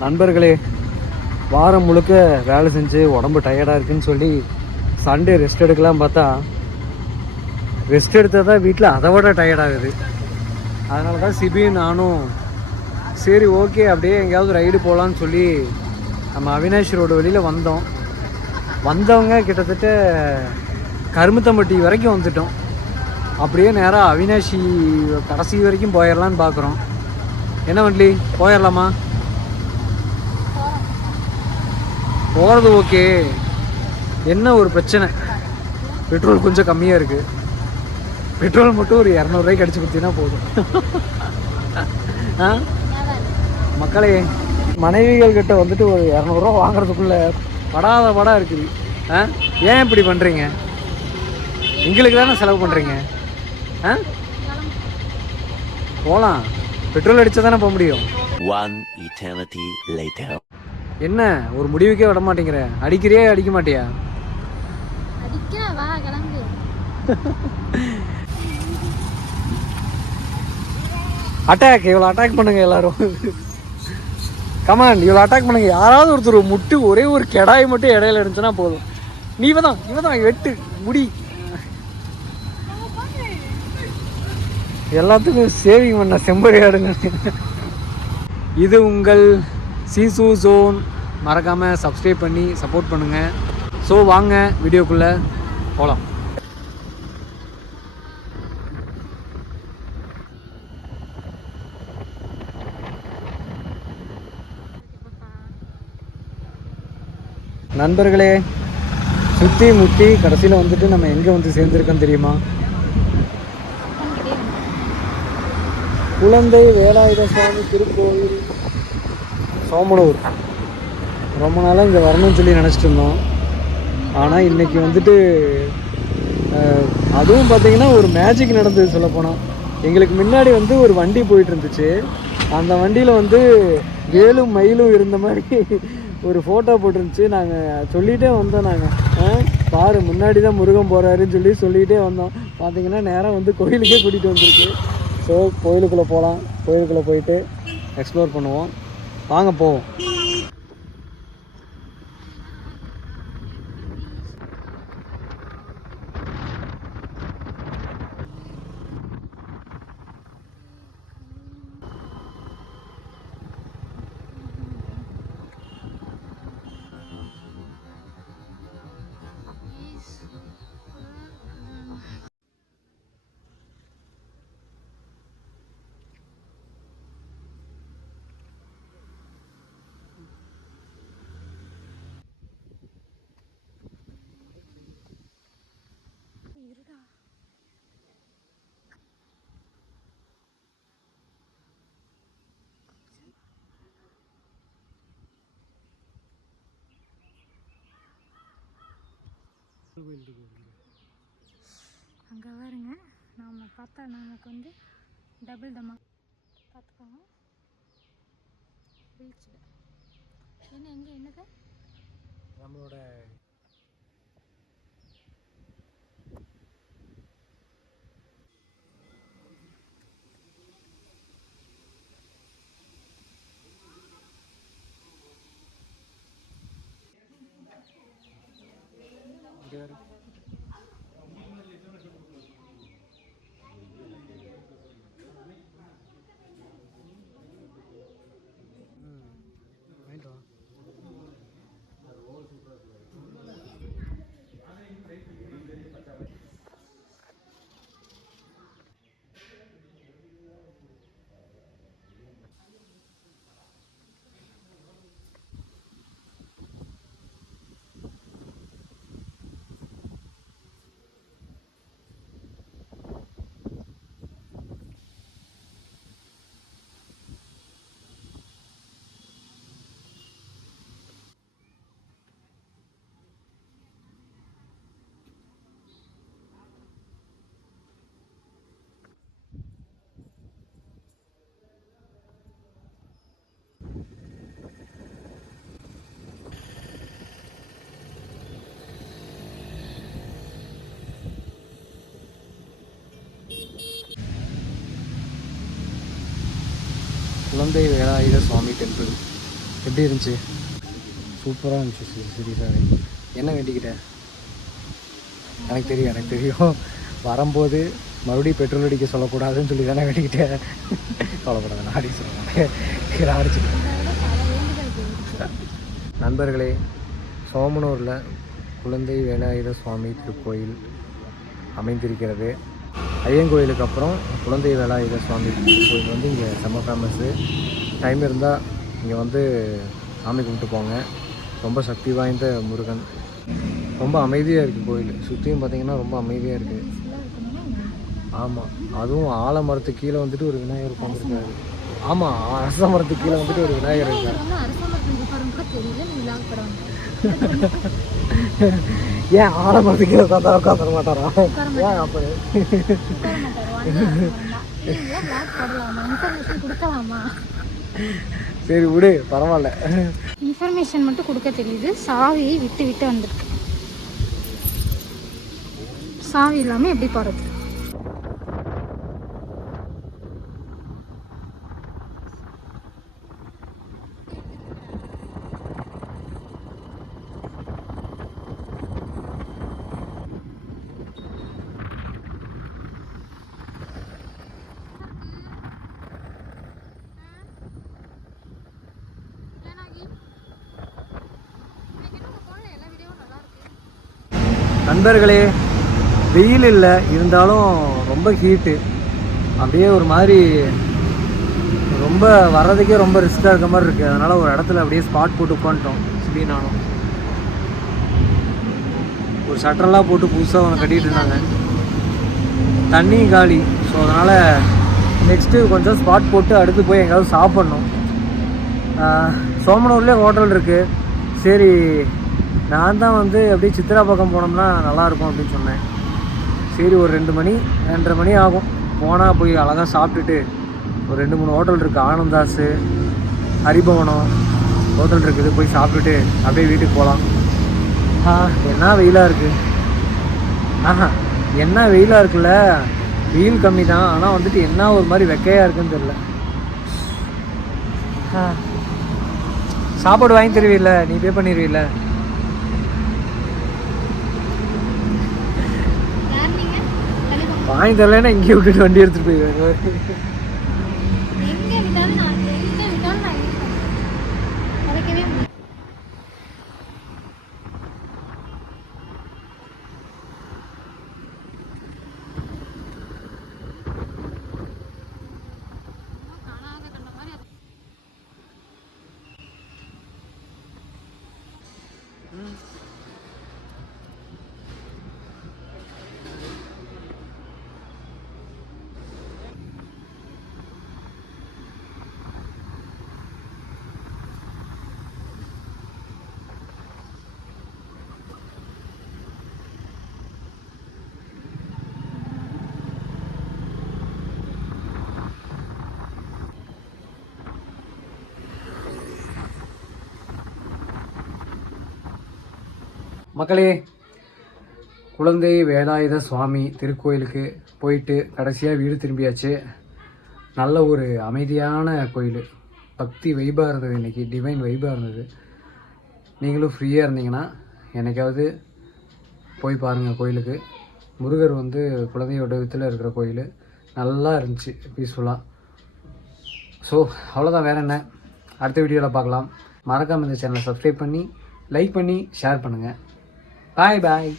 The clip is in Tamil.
நண்பர்களே, வாரம் முழுக்க வேலை செஞ்சு உடம்பு டயர்டாக இருக்குன்னு சொல்லி சண்டே ரெஸ்ட் எடுக்கலாம் பார்த்தா ரெஸ்ட் எடுத்தால் தான் வீட்டில் அதை விட டயர்டாகுது. அதனால தான் சிபியும் நானும் சரி ஓகே அப்படியே எங்கேயாவது ரைடு போகலான்னு சொல்லி நம்ம அவினாஷ் ரோடு வழியில் வந்தவங்க கிட்டத்தட்ட கருமுத்தம்பட்டி வரைக்கும் வந்துட்டோம். அப்படியே நேராக அவினாஷி கடைசி வரைக்கும் போயிடலான்னு பார்க்குறோம். என்ன வண்டி போயிடலாமா? போகிறது ஓகே, என்ன ஒரு பிரச்சனை, பெட்ரோல் கொஞ்சம் கம்மியாக இருக்குது. பெட்ரோல் மட்டும் ஒரு 200 ரூபாய்க்கு அடிச்சு கொடுத்தீங்கன்னா போதும். மக்களே, மனைவிகள் கிட்ட வந்துட்டு ஒரு 200 ரூபா வாங்குறதுக்குள்ள படாத படம் இருக்குது. ஏன் இப்படி பண்ணுறீங்க? எங்களுக்கு தானே செலவு பண்ணுறீங்க. போகலாம், பெட்ரோல் அடித்தா தானே போக முடியும். என்ன ஒரு முடிவுக்கே விட மாட்டேங்கிற? அடிக்கிறியா அடிக்க மாட்டியா? அட்டாக், இவ்வளோ அட்டாக் பண்ணுங்க எல்லாரும். கமான், இவ்வளோ அட்டாக் பண்ணுங்க. யாராவது ஒருத்தர் முட்டு ஒரே ஒரு கெடாய் மட்டும் இடையில இருந்துச்சுன்னா போதும். நீ இவதான் வெட்டு முடி. எல்லாத்துக்கும் சேவிங் பண்ண செம்பரியாடுங்க. இது உங்கள் சீசு ஜோன். மறக்காமல் சப்ஸ்கிரைப் பண்ணி சப்போர்ட் பண்ணுங்கள். ஸோ வாங்க வீடியோக்குள்ளே போகலாம். நண்பர்களே, சுற்றி முற்றி கடைசியில் வந்துட்டு நம்ம எங்கே வந்து சேர்ந்துருக்கோம் தெரியுமா? குழந்தை வேலாயுத சுவாமி திருக்கோவில், சோமனூர். ரொம்ப நாளாக இங்கே வரணும்னு சொல்லி நினச்சிட்டு இருந்தோம். ஆனால் இன்றைக்கி வந்துட்டு அதுவும் பார்த்திங்கன்னா ஒரு மேஜிக் நடந்தது. சொல்லப்போனால் எங்களுக்கு முன்னாடி வந்து ஒரு வண்டி போயிட்டு இருந்துச்சு. அந்த வண்டியில் வந்து வேலும் மயிலும் இருந்த மாதிரி ஒரு ஃபோட்டோ போட்டுருந்துச்சு. நாங்கள் சொல்லிகிட்டே வந்தோம், நாங்கள் பாரு முன்னாடி தான் முருகன் போகிறாருன்னு சொல்லிகிட்டே வந்தோம். பார்த்திங்கன்னா நேராக வந்து கோயிலுக்கே கூட்டிகிட்டு வந்திருக்கு. ஸோ கோயிலுக்குள்ளே போகலாம். கோயிலுக்குள்ளே போயிட்டு எக்ஸ்ப்ளோர் பண்ணுவோம். வாங்க போவோம். அங்கே பாருங்க, நாம் பார்த்தா நமக்கு வந்து டபுள் தம்மா பார்த்துக்கோங்க. பீச் என்ன எங்கே என்னது நம்மளோட குழந்தை வேலாயுத சுவாமி டெம்பிள். எப்படி இருந்துச்சு? சூப்பராக இருந்துச்சு சீரியஸாகவே. என்ன வேண்டிக்கிட்ட? எனக்கு தெரியும் வரும்போது மறுபடியும் பெட்ரோல் அடிக்க சொல்லக்கூடாதுன்னு சொல்லி தானே வேண்டிக்கிட்டேன். சொல்லக்கூடாது, நான் அடிக்க சொல்லுவேன், அடிச்சுட்டேன். நண்பர்களே, சோமனூரில் குழந்தை வேலாயுத சுவாமி திருக்கோயில் அமைந்திருக்கிறது. ஐயங்கோயிலுக்கு அப்புறம் குழந்தை வேலாயுத சுவாமி கோயில் வந்து இங்கே செம்ம ஃபேமஸ்ஸு. டைம் இருந்தால் இங்கே வந்து சாமி கும்பிட்டு போங்க. ரொம்ப சக்தி வாய்ந்த முருகன். ரொம்ப அமைதியாக இருக்குது கோயில். சுற்றியும் பார்த்திங்கன்னா ரொம்ப அமைதியாக இருக்குது. ஆமாம், அதுவும் ஆலமரத்துக்கு கீழே வந்துட்டு ஒரு விநாயகர் உட்காந்துருக்காரு. ஆமாம், அரச மரத்துக்கு கீழே வந்துட்டு ஒரு விநாயகர் இருக்கார். ஏன் ஆலமரத்துக்கு கீழே உட்காந்துட மாட்டாரா? ஏன் அப்படி? சரி விடு, பரவாயில்ல. இன்ஃபர்மேஷன் மட்டும் கொடுக்க தெரியுது. சாவியை விட்டு விட்டு வந்துருக்கு. சாவி இல்லாமல் எப்படி போகிறது? நண்பர்களே, வெயில் இல்லை, இருந்தாலும் ரொம்ப ஹீட்டு. அப்படியே ஒரு மாதிரி ரொம்ப வர்றதுக்கே ரொம்ப ரிஸ்க்காக இருக்க மாதிரி இருக்குது. அதனால் ஒரு இடத்துல அப்படியே ஸ்பாட் போட்டு உட்காந்துட்டோம். நானும் ஒரு ஷட்டரெல்லாம் போட்டு புதுசாக ஒன்று கட்டிகிட்டு இருந்தாங்க. தண்ணியும் காலி. ஸோ அதனால் நெக்ஸ்ட்டு கொஞ்சம் ஸ்பாட் போட்டு அடுத்து போய் எங்கேயாவது சாப்பிட்ணும். சோமனூர்லேயே ஹோட்டல் இருக்குது. சரி, நான் தான் வந்து அப்படியே சித்ரா பக்கம் போனோம்னா நல்லாயிருக்கும் அப்படின்னு சொன்னேன். சரி, ஒரு 2 மணி 2:30 மணி ஆகும். போனால் போய் அழகாக சாப்பிட்டுட்டு ஒரு 2-3 ஹோட்டல் இருக்குது. ஆனந்தாஸு, ஹரிபவனம் ஹோட்டல் இருக்குது. போய் சாப்பிட்டுட்டு அப்படியே வீட்டுக்கு போகலாம். என்ன வெயிலாக இருக்குது. என்ன வெயிலாக இருக்குல்ல. வெயில் கம்மி தான், ஆனால் வந்துட்டு என்ன ஒரு மாதிரி வெக்கையாக இருக்குன்னு தெரியல. சாப்பாடு வாங்கி தருவீல்ல, நீ பே பண்ணிடுவீல்ல? வாங்கி தரலன்னா இங்கே விட்டுட்டு வண்டி எடுத்துகிட்டு போயிடுவேன். மக்களே, குழந்தை வேலாயுத சுவாமி திருக்கோயிலுக்கு போயிட்டு கடைசியாக வீடு திரும்பியாச்சு. நல்ல ஒரு அமைதியான கோயில். பக்தி வைபாக இருந்தது. இன்றைக்கி டிவைன் வைபாக இருந்தது. நீங்களும் ஃப்ரீயாக இருந்தீங்கன்னா என்னைக்காவது போய் பாருங்கள் கோயிலுக்கு. முருகர் வந்து குழந்தையோட விதத்தில் இருக்கிற கோயில். நல்லா இருந்துச்சு, பீஸ்ஃபுல்லாக. ஸோ அவ்வளோதான், வேறு என்ன. அடுத்த வீடியோவில் பார்க்கலாம். மறக்காமல் இந்த சேனலை சப்ஸ்கிரைப் பண்ணி லைக் பண்ணி ஷேர் பண்ணுங்கள். Bye bye.